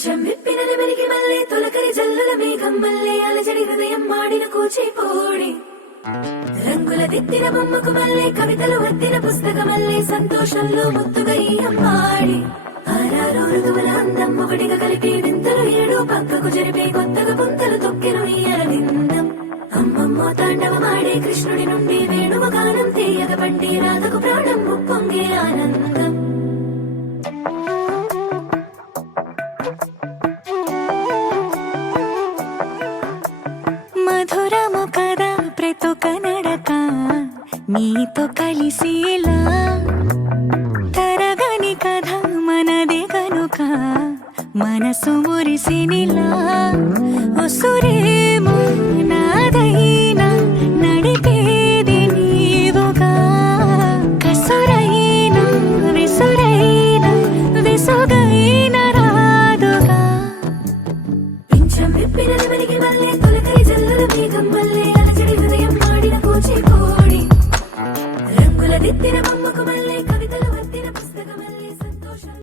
పింఛం విప్పిన నెమలికి మళ్ళీ తొలకరి జల్లుల మేఘం మళ్ళీ అలజడి హృదయం మాడిన కూచిపోడి రంగుల దిద్దిన బొమ్మకు మళ్ళీ కవితలు వద్దిన పుస్తకమల్లే సంతోషంలో ముద్దుగా ఈ అమ్మాడి ఆరారు ఋతువుల అందం ఒకటిగా కలిపి వింతలు ఏడు పక్కకు జరిపే కొత్తగా పుంతలు తొక్కెను ఈ అరవిందం అమ్మమ్మో తాండవమాడే కృష్ణుడి నుండి వేణువ గానం తీయగ పండి రాధకు ప్రాణం ఉప్పొంగే ఆనందం మధురము కదా ప్రతొక నడక నీతో కలిసేలా తరగని కథ మనదే కనుక మనసు మురిసినిలా ఉసురేమో నాదైనా నడిపేది నీవుగా కసురైనా విసురైనా విసుగైన రాదుగా పింఛం విప్పిన నెమలికి మళ్ళీ తొలకరి జల్లుల మేఘం మళ్ళీ అలజడి హృదయం మాడిన కూచిపోడి రంగుల దిద్దిన బొమ్మకు